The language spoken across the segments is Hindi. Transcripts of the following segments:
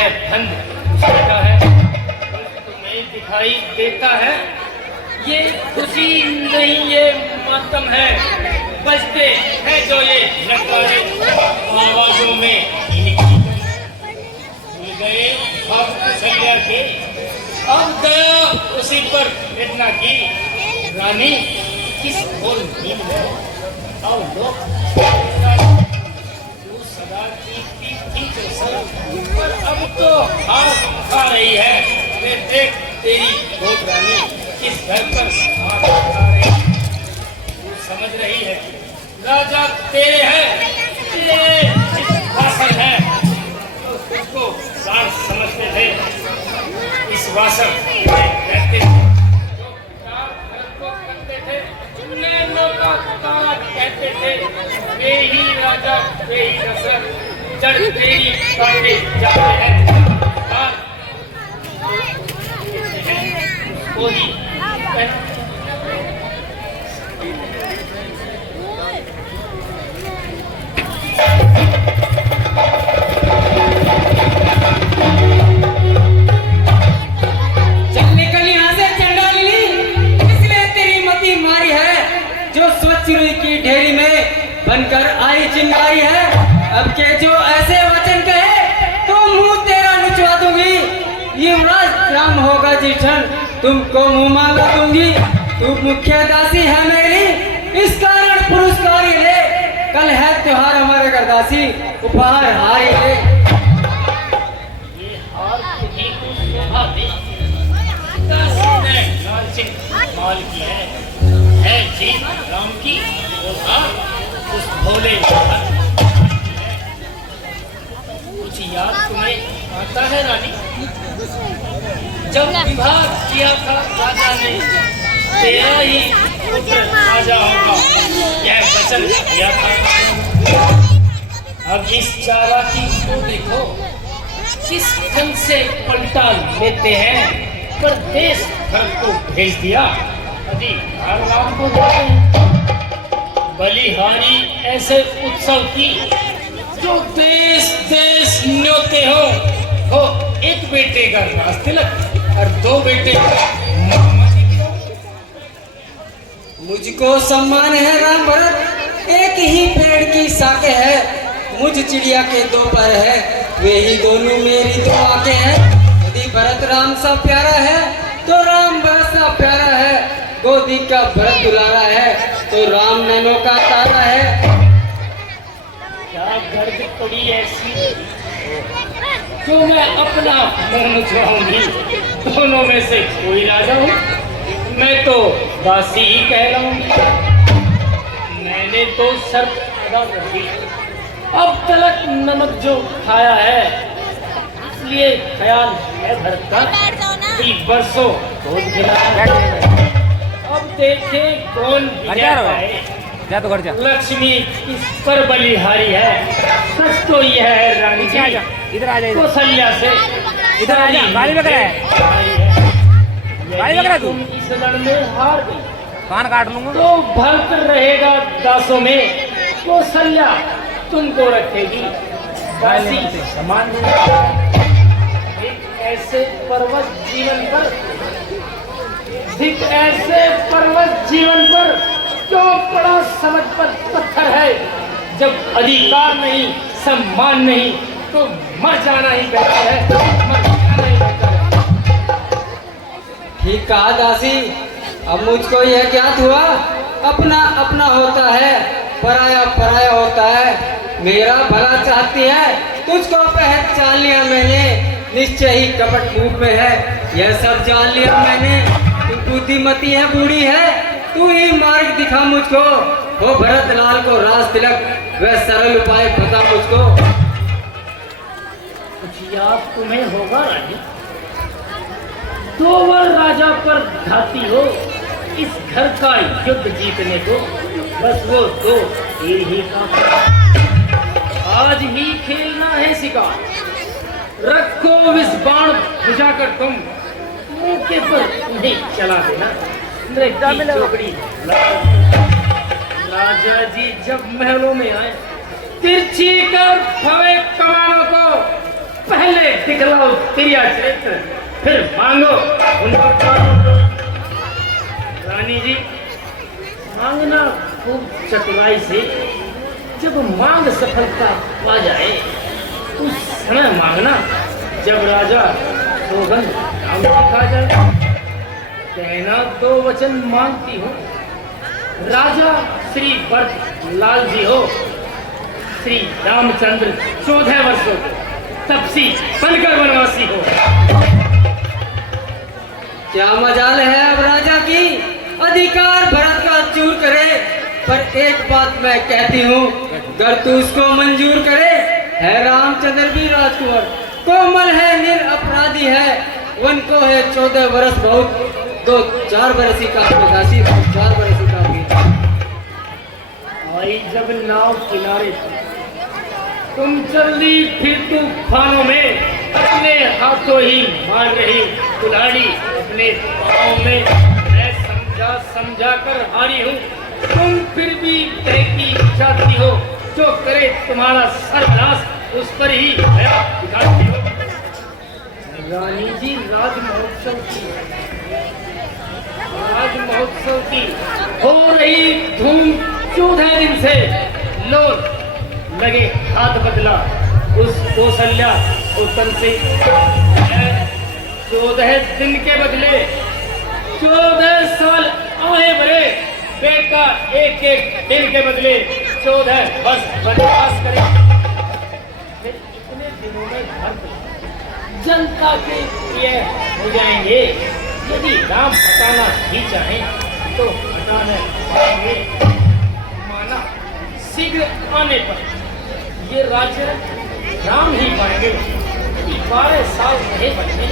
यह फंद उसका है, तुम्हें दिखाई देता है। ये खुशी नहीं ये मातम है, बजते हैं जो ये नगाड़े आवाजों में इनकी। भूल गए अब कौशल्या के, अब गया उसी पर इतना की। रानी किस घोर नींद में हो, आओ लोग सदा की जो सर पर अब तो हाथ खा रही है। मैं देख तेरी घोट रानी किस घर पर हाथ खा रही है। तू समझ रही है राजा तेरे है, तेरे वासन है, तो तुझको सांस समझते थे। इस वासन में रहते थे, जो घर को करते थे, नैनों का तारा कहते थे। वे ही राजा वे ही नसर, जड़ तेरी काटे जाते हैं। कोई चल निकल यहाँ से चंडाली, इसलिए तेरी मती मारी है, जो स्वच्छ रुई की ढेरी में बनकर आई चिंगारी है। अब के जो ऐसे वचन कहे तो मुंह तेरा नुचवा दूंगी। युवराज राम होगा जीठन, तुमको मुंह मांगा दूंगी। तू मुख्य दासी है मेरी, इस कारण पुरस्कार ही ले। कल है त्योहार हमारे गरदासी, उपहार हार ही ले। ये हार तुझी को शोभा दे, दासी ने लालचित माल की है जीत राम की वो हार उस भोले हाथ। कुछ याद तुम्हें आता है रानी, जब विवाह किया था राजा ने, तेरा ही पुत्र राजा होगा यह वचन किया था। अब इस चालाकी को देखो, किस ढंग से पलटा लेते हैं। परदेश भर को भेज दिया, अधिकार राम को देते हैं। बलिहारी ऐसे उत्सव की, जो देश देश न्योते हो एक बेटे का राज तिलक और दो बेटे मामा जी के। मुझको सम्मान है राम भरत, एक ही पेड़ की शाखे है। मुझ चिड़िया के दो पर है, वे ही दोनों मेरी दो आंखें हैं। यदि भरत राम सा प्यारा है तो राम भरत सा प्यारा है। गोदी का भरत दुलारा है तो राम नैनो का तारा है। क्या गर्द पड़ी ऐसी जो मैं अपना मन चाहूंगी, दोनों में से कोई ना जाऊं। मैं तो दासी ही कहलाऊंगी। मैंने तो शर्त अदा कर दी, अब तलक नमक जो खाया है, इसलिए ख्याल है भरत का कि बरसों दूध गिराया। अब देखे कौन विजय पाए। लक्ष्मी किस पर बलिहारी है, सच तो यह है रानी जी इधर आ जाए, कौशल्या से इधर आ जा। गाली बकरा है, गाली बकरा तू इस लड़ में हार गई कान काट लूंगा तो भरत रहेगा दासों में। कौशल्या तुमको रखेगी दासी समान। एक ऐसे पर्वत जीवन पर क्यों पड़ा समझ पर पत्थर है। जब अधिकार नहीं सम्मान नहीं तो मर जाना ही बेहतर है, मर जाना ही बेहतर है। ठीक कहा दासी, अब मुझको यह ज्ञात हुआ, अपना अपना होता है, पराया पराया होता है। मेरा भला चाहती है, तुझको पहचान लिया मैंने, निश्चय ही कपट रूप में है, यह सब जान लिया मैंने। तू बुद्धिमती है, बूढ़ी है, तू ही मार्ग दिखा मुझको। हो भरत लाल को राज तिलक, वह सरल उपाय बता मुझको। कुछ याद तुम्हें होगा रानी, दो वर राजा पर घाती हो इस घर का युद्ध जीतने को। बस वो दो तीर ही काफी। आज ही खेलना है शिकार, रखो विष बाण बुझा कर तुम, मौके पर नहीं चला देना। चौकड़ी राजा जी जब महलों में आए, तिरछी कर भवे कमानों को पहले दिखलाओ क्रिया चरित्र, फिर मांगो उनको। रानी जी, मांगना खूब चतुराई से, जब मांग सफलता पा जाए उस समय मांगना, जब राजा सौगंध नाम खा जाए। कहना दो वचन मांगती हूँ, राजा श्री भरत लाल जी हो, श्री रामचंद्र 14 वर्षों तपसी बनकर वनवासी हो। क्या मजाल है अब राजा की, अधिकार भरत का चूर करे, पर एक बात मैं कहती हूँ, अगर तू उसको मंजूर करे, है रामचंद्र भी राजकुमार, कोमल है, निरअपराधी है, उनको है 14 वर्ष बहुत, 2-4 वर्ष ही काफी, दासी 4 वर्ष ही काफी। आई जब नाव किनारे तुम चल दी फिर तूफानों में, अपने हाथों ही मार रही कुल्हाड़ी अपने पाँव में। मैं समझा कर हारी हूँ, तुम फिर भी कहती चाहती हो, जो करे तुम्हारा सर्वनाश उस पर ही दया दिखाती हो। रानी जी, राज महोत्सव की हो रही धूम 14 दिन से, लो लगे हाथ बदला उस कौशल्या उत्तम से। 14 दिन के बदले 14 साल आए बड़े, बेटा एक दिन के बदले 14 वर्ष वनवास करे। फिर इतने दिनों में भरत जनता के प्रिय हो जाएंगे। यदि राम हटाना ही चाहें तो हटाने पाएंगे। माना शीघ्र आने पर ये राज्य राम ही पाएंगे। यदि 12 साल नहीं बचे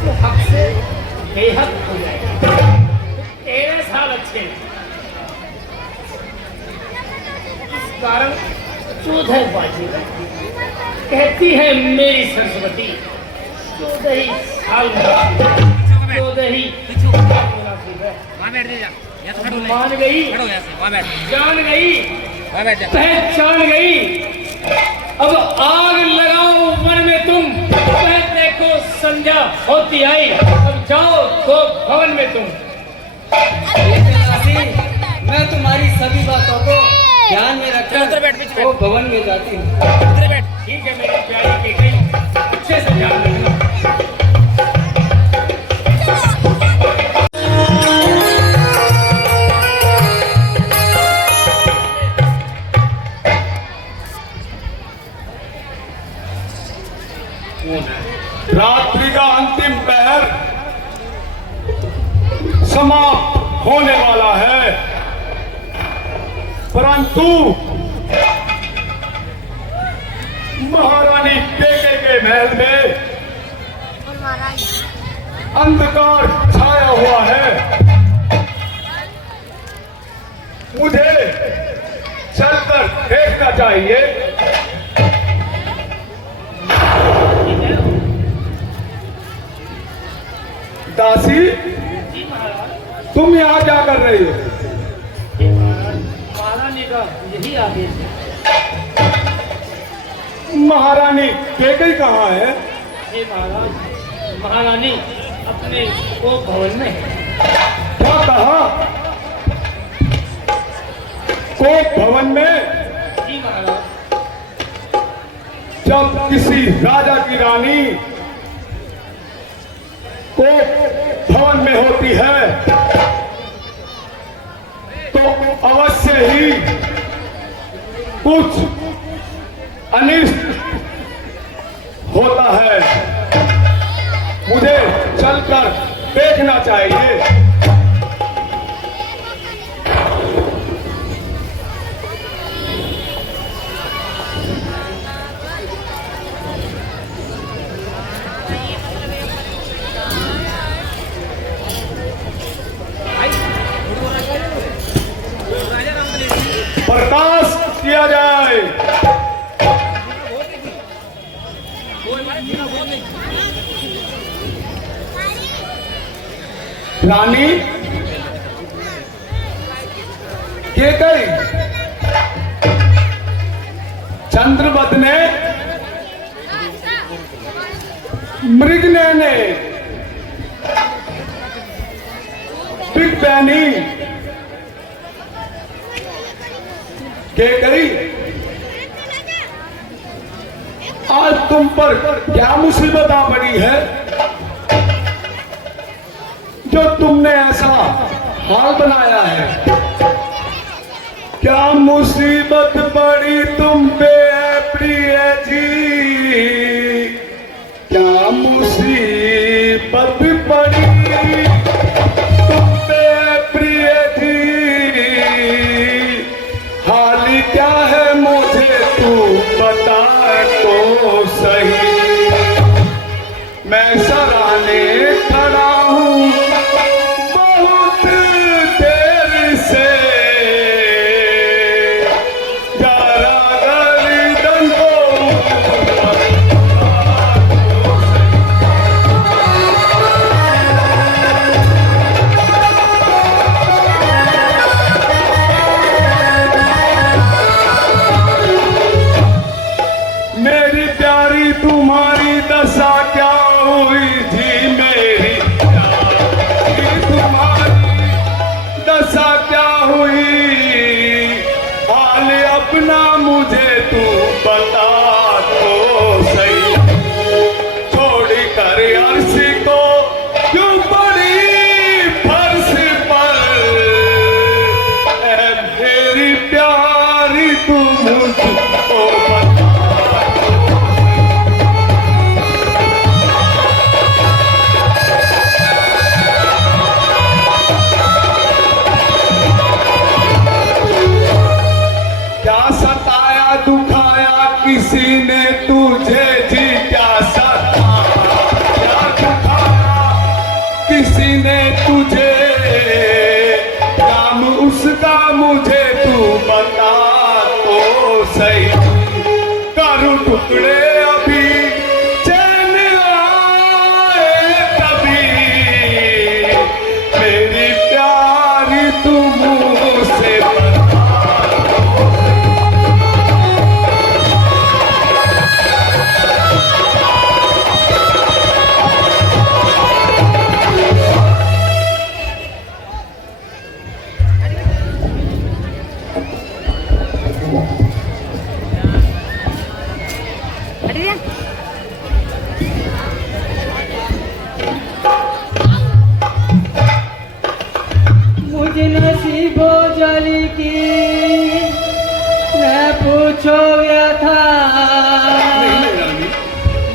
तो हक से बेहद हो जाएगा। 13 साल अच्छे, इस कारण 14 बाजी कहती है मेरी सरस्वती, 14 ही साल 14 ही मान गई, जान गई, पहचान गई। अब आग लगाओ मन में तुम, वह देखो संध्या होती आई, अब जाओ तो भवन में तुम। मैं तुम्हारी सभी बातों को ध्यान में रखकर वो भवन में जाती हूँ। ठीक है मेरी प्यारी की गई, अच्छे से ध्यान रखना। रात्रि का अंतिम पहर समाप्त होने वाला है, परंतु महारानी केके के महल में अंधकार छाया हुआ है। मुझे चलकर देखना चाहिए। दासी, तुम यहाँ क्या कर रही हो? महारानी का यही आदेश है। महारानी केकई कहाँ है? हे महाराज, महारानी अपने को भवन में है। क्या कहा? को भवन में? जी महाराज। जब किसी राजा की रानी को भवन में होती है तो अवश्य ही कुछ अनिष्ट होता है। मुझे चलकर देखना चाहिए। प्रकाश किया जाए। रानी केकई, चंद्रवत ने मृगने ने बिग बैनी के गई आज तुम पर क्या मुसीबत आ पड़ी है जो तुमने ऐसा हाल बनाया है? क्या मुसीबत पड़ी तुम पे है प्रिय जी? क्या मुसीबत पड़ी तुम पे है प्रिय जी? हाल क्या है मुझे तू बता तो सही। मैं सराहने खड़ा हूँ बहुत देर से, जरा गर्दन को मेरी प्यारी तुम्हारी दशा क्या हुई थी? मेरी प्यारी तुम्हारी दशा क्या हुई? हाल अपना मुझे तू बता तो सही। छोड़ कर अर्श को क्यों पड़ी फर्श पर? ऐ मेरी प्यारी तू मुझको बता। क्या सताया दुखाया किसी ने तुझे जी? क्या सताया क्या दुखाया किसी ने तुझे? नाम उसका मुझे तू बता तो सही। करूं टुकड़े अभी चैन आए तभी, मेरी प्यारी तू मुझसे बता। हटिए। मुझे नसीबो जली की न पूछो व्यथा।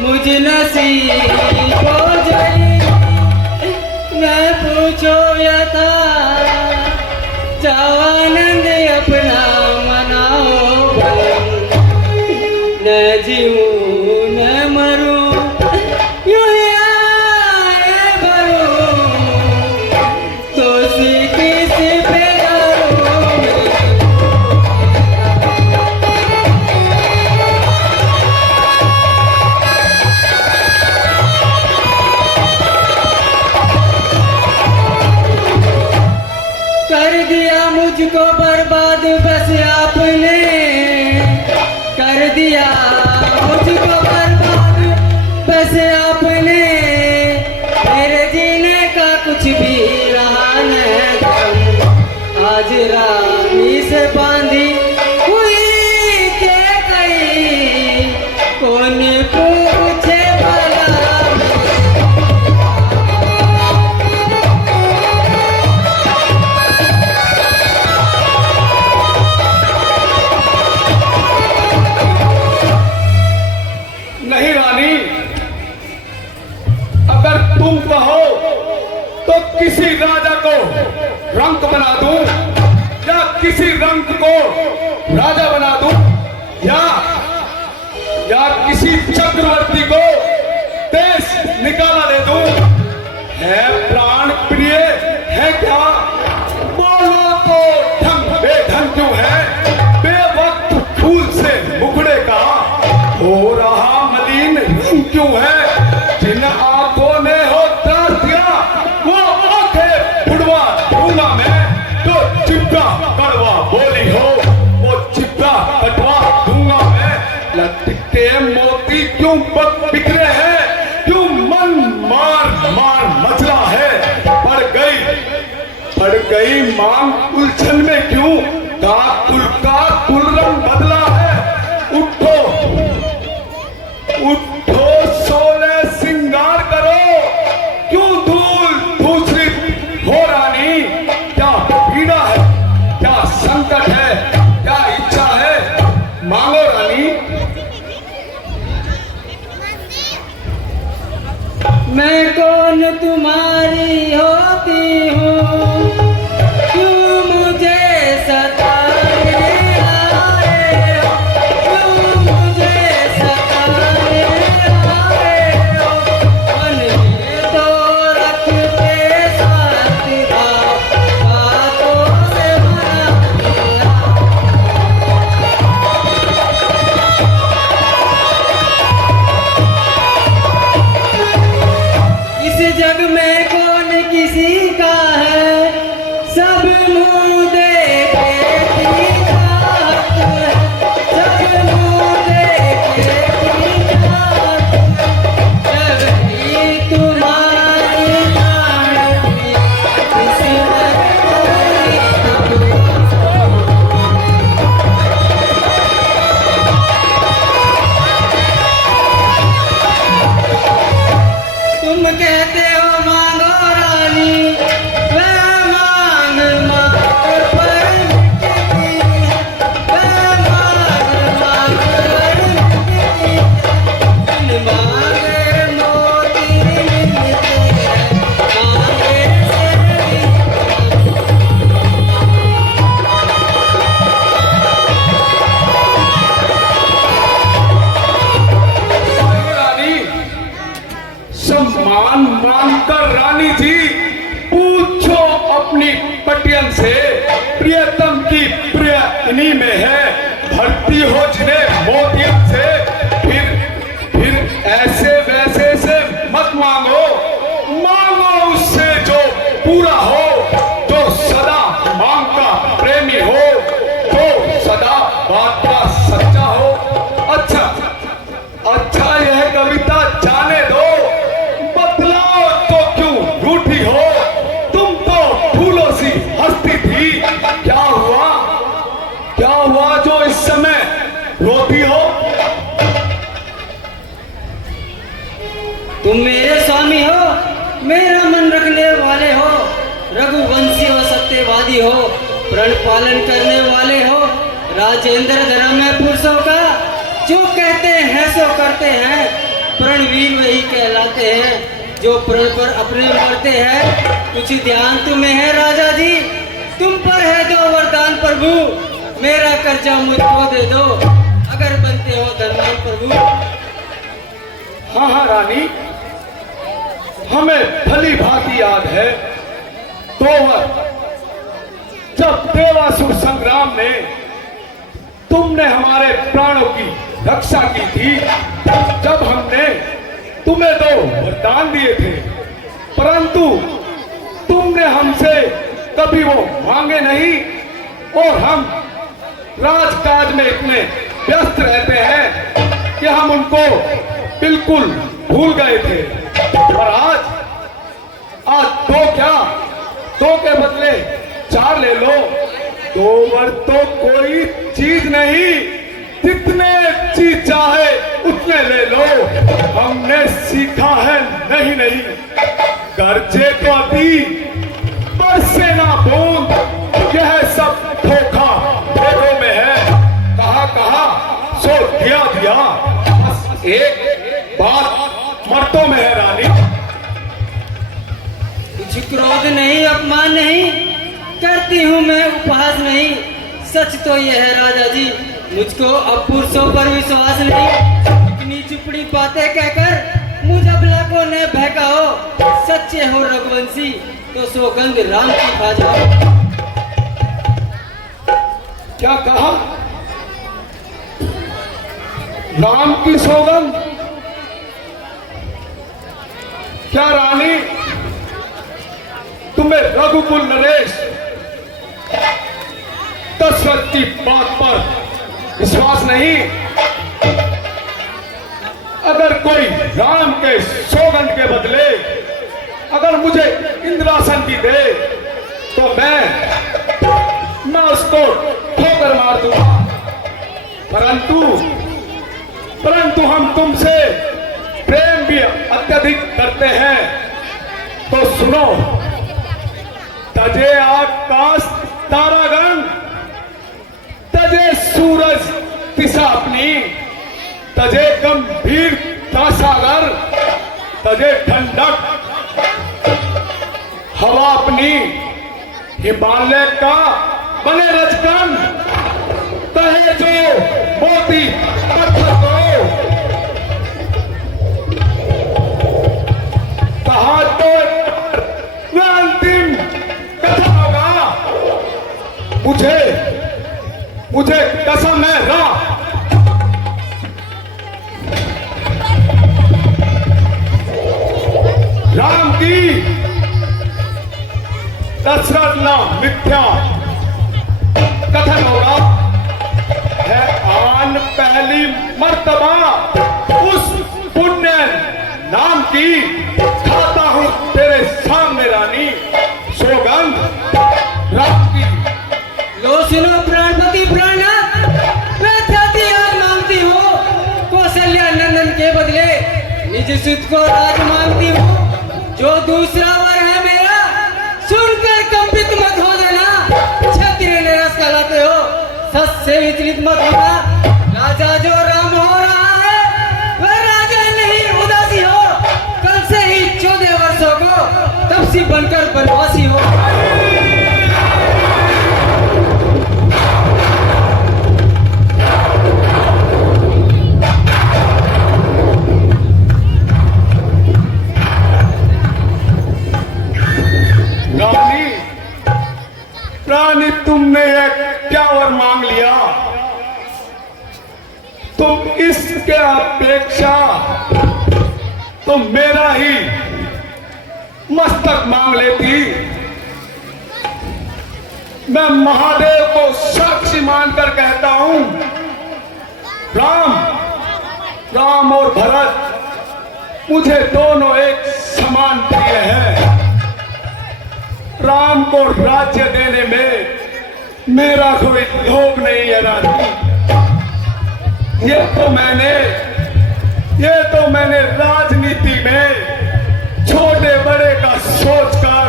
मुझे नसीबो जली न पूछो व्यथा। जाओ आनंद अपना मनाओ, न जीऊं न मरूं यूं ही आए भरूं, तो किस पे कर दिया मुझको बर्बाद बस आपने, कर दिया मुझको बर्बाद बस आपने। मेरे जीने का कुछ भी रहा न गम। आज रानी से बांधी हुई के गई, कौन पूछे भला? नहीं रानी, अगर तुम कहो तो किसी राजा को रंक बना दूं, या किसी रंक को राजा बना दूं, या किसी चक्रवर्ती को देश निकाला दे दूं। है प्राण प्रिय है क्या? बोलो तो ढंग बेढंग क्यों है? बेवक्त फूल से मुखड़े का हो रहा मलिन रंग क्यों है? जिन आंखों ने हो त्रास दिया वो आंखें बुढ़वा दूंगा मैं, तो चिपका कड़वा बोली हो वो चिपका कटवा दूंगा मैं। लटके मोती क्यों बिखरे हैं? क्यों गई मांग उलझन में क्यों? का कुल रंग बदला है। उठो उठो, सोले सिंगार करो, क्यों धूल दूसरी हो रानी? क्या पीड़ा है, क्या संकट है, क्या इच्छा है, मांगो रानी। मैं कौन तुम्हारी होती हूँ, क्यों मुझे सताए आए हो, क्यों मुझे सताए आए हो। मन में तो रखते साथ बातों से भरा मेरा। इस जग में कौन किसी का है, सब मुंह देखे की चाहत है, सब मुंह देखे की चाहत है। जब भी तुम्हारी प्राण की किस्मत पूरी तुम कहते हो मांगो रानी, वह मांग मांग पर मिटती है, वह मांग मांग पर मिटती है। बिन मांगे मोती मिलते हैं, मांगे से रानी, सम्मान मानकर रानी जी पूछो अपनी पटियन से, प्रियतम की प्रिय इन्हीं में है, भर्ती हो जिन्हें मोतियन से। फिर ऐसे वैसे से मत मांगो, मांगो उससे जो पूरा हो, जो सदा मांग का प्रेमी हो, जो सदा बात का सच्चा हो। अच्छा यह कविता जाने दो, बदलाओ तो क्यों रूठी हो? तुम तो फूलों सी हंसती थी, क्या हुआ जो इस समय रोती हो? तुम मेरे स्वामी हो, मेरा मन रखने वाले हो, रघुवंशी हो, सत्यवादी हो, प्रण पालन करने वाले हो, राजेंद्र धर्म में पुरुषों का जो कहते हैं सो करते हैं। प्रणवीर वही कहलाते हैं जो प्रण पर अपने मरते हैं। कुछ ध्यान तुम्हें है राजा जी, तुम पर है जो वरदान प्रभु, मेरा कर्जा मुझको दे दो, अगर बनते हो धनवान प्रभु। हाँ रानी, हमें भली भांति याद है, तो जब देवासुर संग्राम में तुमने हमारे प्राणों की रक्षा की थी, जब हमने तुम्हें 2 वरदान दिए थे, परंतु तुमने हमसे कभी वो मांगे नहीं, और हम राजकाज में इतने व्यस्त रहते हैं कि हम उनको बिल्कुल भूल गए थे। और आज 2 के बदले 4 ले लो। 2 वर तो कोई चीज नहीं, जितने चीज चाहे उतने ले लो। हमने सीखा है नहीं गर्जे को दी बरसे ना बूंद, यह सब धोखा भेदों में है। कहा सो दिया बस एक बात मर्दों में है रानी। कुछ क्रोध नहीं, अपमान नहीं करती हूँ मैं, उपहास नहीं। सच तो यह है राजा जी, मुझको अब पुरुषों पर विश्वास नहीं। इतनी चुपड़ी बातें कहकर मुझ अबला को न बहकाओ। सच्चे हो रघुवंशी तो सौगंध राम की खा जाओ। क्या कहा? राम की सौगंध? क्या रानी, तुम्हें रघुकुल नरेश दशरथ की बात पर विश्वास नहीं? अगर कोई राम के सौगंध के बदले अगर मुझे इंद्रासन की दे तो मैं उसको ठोकर मार दूंगा। परंतु हम तुमसे प्रेम भी अत्यधिक करते हैं। तो सुनो, तजे आकाश तारागण, तजे सूरज दिशा अपनी, तजे गंभीर सागर, तजे ठंडक हवा अपनी, हिमालय का बने रजकन, कहे जो मोती पत्थर को, कहा तो वह अंतिम कथन होगा। मुझे कसम है राम की दशरथ ना मिथ्या कथन होगा है। आन पहली मर्तबा उस पुण्य नाम की खाता हूं तेरे सामने रानी, सौगंध राम की। लो सुनो प्राणपति प्राणनाथ, मैं ख्याति आज मांगती हूँ। कौशल्या नंदन के बदले निज सुत को राज मांगती हूँ। जो दूसरा वर है मेरा, सुनकर कंपित मत हो जाना। क्षत्रिय ने रस कहलाते हो, सच से विचलित मत होना। राजा जो राम हो रहा है, वह राजा नहीं उदासी हो। कल से ही 14 वर्षों को तपसी बनकर बनवासी हो। रानी, तुमने यह क्या वर मांग लिया? तुम इसके अपेक्षा तो मेरा ही मस्तक मांग लेती। मैं महादेव को साक्षी मानकर कहता हूं, राम और भरत मुझे दोनों एक समान प्रिय है। राम को राज्य देने में मेरा कोई लोभ नहीं है रानी। ये तो मैंने राजनीति में छोटे बड़े का सोचकर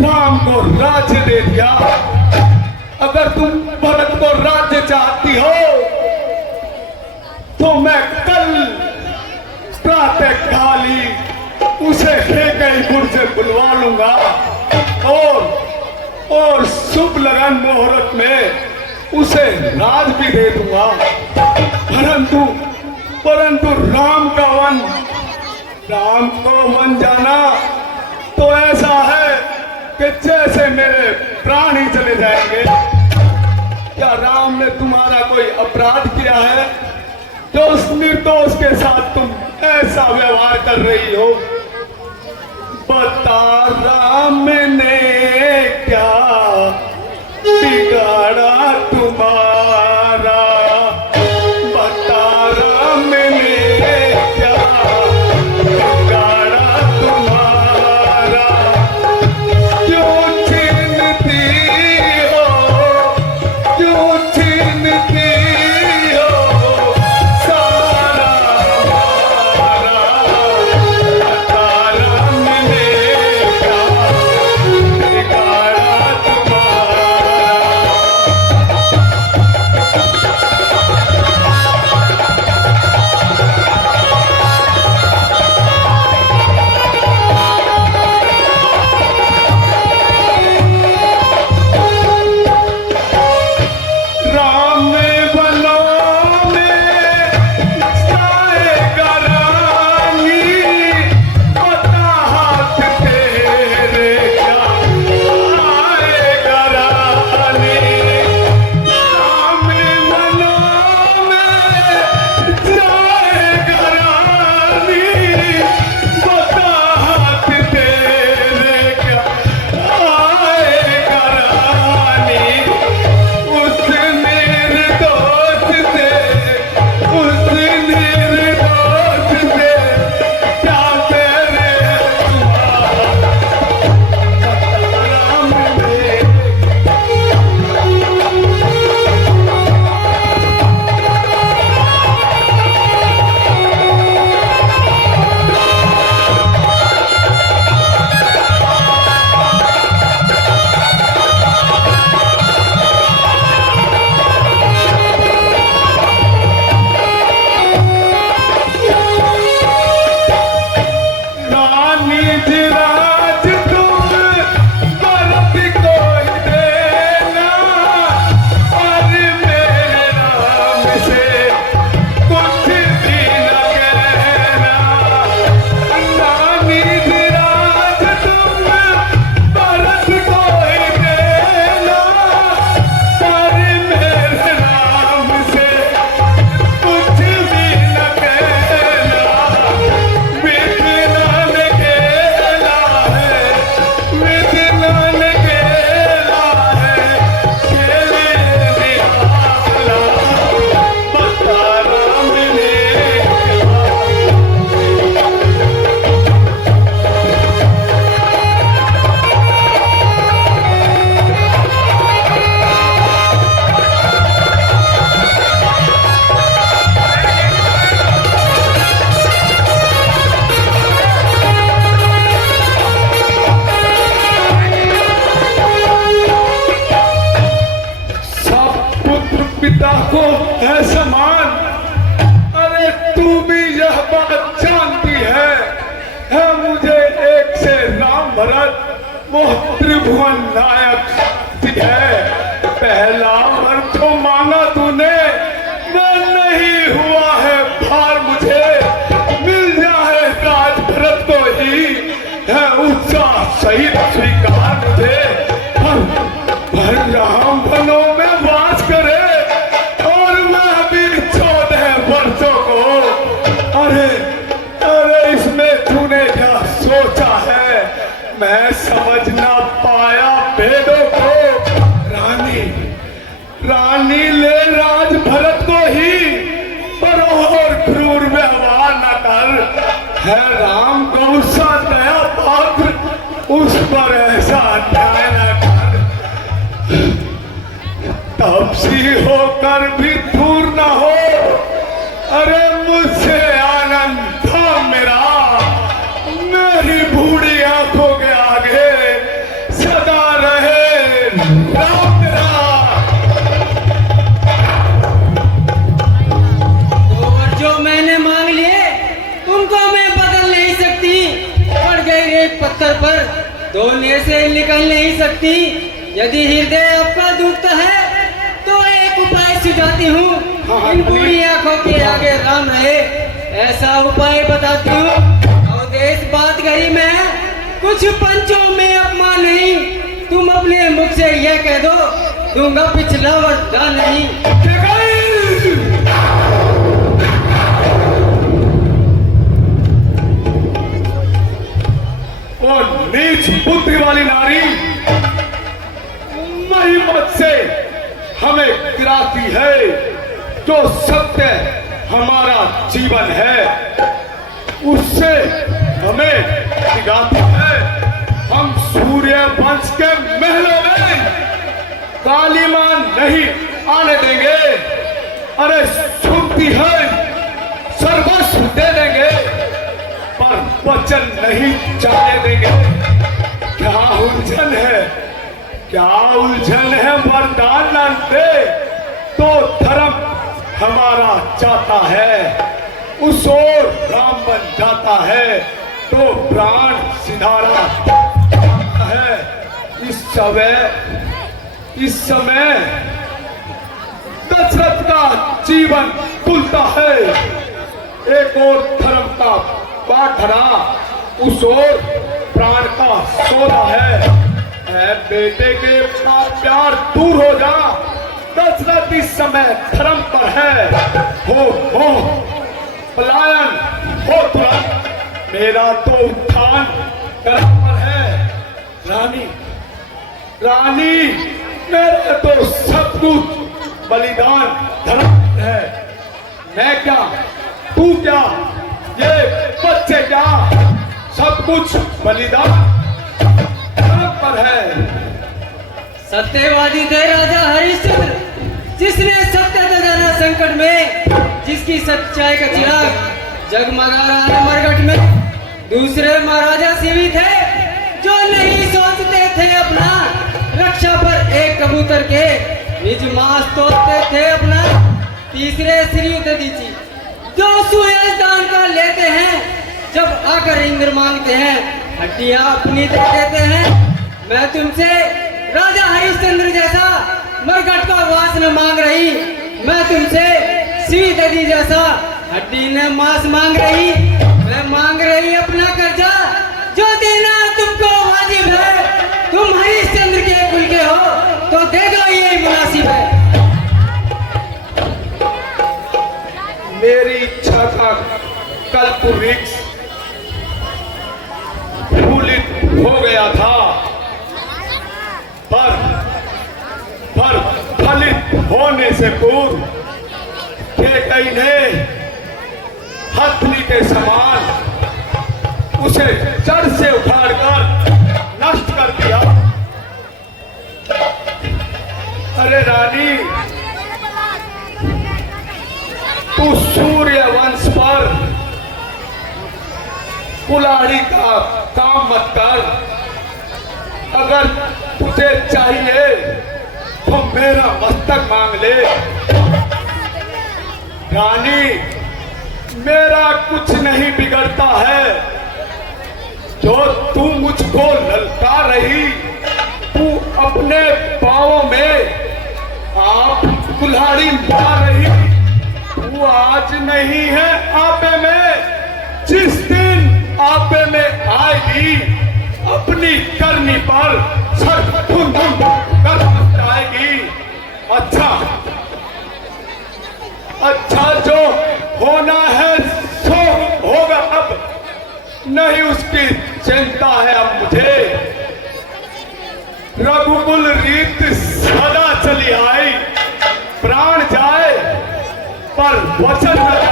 राम को राज्य दे दिया। अगर तुम भरत को राज्य चाहती हो तो मैं कल प्रातः काल ही उसे कैकईपुर से बुलवा लूंगा और शुभ लगन मुहूर्त में उसे राज भी दे दूंगा। परंतु राम को वन जाना तो ऐसा है कि जैसे मेरे प्राण ही चले जाएंगे। क्या राम ने तुम्हारा कोई अपराध किया है जो उस निर्दोष के साथ तुम ऐसा व्यवहार कर रही हो? बता राम ने क्या बिगाड़ा तुम्हारा, बता राम ने क्या बिगाड़ा तुम्हारा। क्यों छीनती हो सारा हमारा, बता राम ने क्या है मुझे एक से राम भरत वो त्रिभुवन नायक है। पहला वर तो मांगा तूने, मैं नहीं हुआ है भार मुझे, मिल जाए राज भरत को ही है उसका शहीद स्वीकार मुझे। पर राम वनों में वास करे और मैं भी 14 वर्षों को। अरे अरे इसमें तूने क्या सोचा है, मैं समझ ना पाया भेदों को। रानी ले राज भरत को ही, पर और क्रूर व्यवहार न कर। है राम गौ सा दया पात्र, उस पर ऐसा अन्याय न कर। तपसी होकर भी दूर न हो, अरे मुझसे आनंद था मेरा। मेरी बूढ़ी आंखों के आगे सदा रहे राम मेरा। जो मैंने मांग लिए तुमको मैं बदल नहीं सकती। पड़ गई एक पत्थर पर धोने से निकल नहीं सकती। यदि हृदय आपका दुखता है तो एक उपाय सुझाती हूँ। इन बूढ़ी आंखों के आगे राम रहे ऐसा उपाय बताती हूँ। और देश बात कही मैं कुछ पंचों में अपमान नहीं। तुम अपने मुख से यह कह दो, दूंगा पिछला वरदान नहीं। और नीच बुद्धि वाली नारी महिमत से हमें गिराती है। जो सत्य हमारा जीवन है उससे हमें दिखाती है। हम सूर्य वंश के महलों में कालीमान नहीं आने देंगे। अरे सुनती है सर्वस्व दे देंगे, पर वचन नहीं जाने देंगे। क्या उलझन है, क्या उलझन है। वरदान न दे तो धर्म हमारा जाता है, उस ओर राम बन जाता है तो प्राण सिधारा जाता है। इस समय दशरथ का जीवन खुलता है। एक और धर्म का पाठरा, उस ओर प्राण का सौदा है। ऐ बेटे के प्यार दूर हो जा। दशरथ इस समय धर्म पर है। हो पलायन हो तुरंत, मेरा तो उत्थान धर्म पर है। रानी मेरा तो सब कुछ बलिदान धर्म पर है। मैं क्या, तू क्या, ये बच्चे क्या, सब कुछ बलिदान धर्म पर है। सत्यवादी थे राजा हरिश्चंद्र, जिसने सत्य जाना संकट में, जिसकी सच्चाई का चिराग जगमगा रहा है मरघट में। दूसरे महाराजा शिवी थे जो नहीं सोचते थे अपना, रक्षा पर एक कबूतर के निज मांस तोड़ते थे अपना। तीसरे श्री दधीची जो सुयज दान का लेते हैं, जब आकर इंद्र मांगते हैं हड्डियां अपनी दे देते हैं। मैं तुमसे राजा हरिश्चंद्र जैसा मरघट का वास न मांग रही, मैं तुमसे श्री दधी जैसा हड्डी ने मांस मांग रही। मैं मांग रही अपना कर्जा जो देना तुमको वाजिब है। तुम हरिश्चंद्र के कुल के हो तो दे दो, यही मुनासिब है। मेरी इच्छा का कल्पवृक्ष फूलित हो गया था, पर फलित होने से पूर्व कई ने हथनी के समान उसे जड़ से उखाड़कर नष्ट कर दिया। अरे रानी, तू सूर्य वंश पर कुल्हाड़ी का काम मत कर। अगर तुझे चाहिए तो मेरा मस्तक मांग ले। रानी, मेरा कुछ नहीं बिगड़ता है, जो तू मुझको ललका रही, तू अपने पाँवों में आप कुल्हाड़ी मार रही, तू आज नहीं है आपे में, जिस दिन आपे में आएगी अपनी करनी पर सर धुन धुन कर जाएगी। अच्छा जो होना है सो होगा, अब नहीं उसकी चिंता है अब मुझे। रघुकुल रीत सदा चली आई, प्राण जाए पर वचन न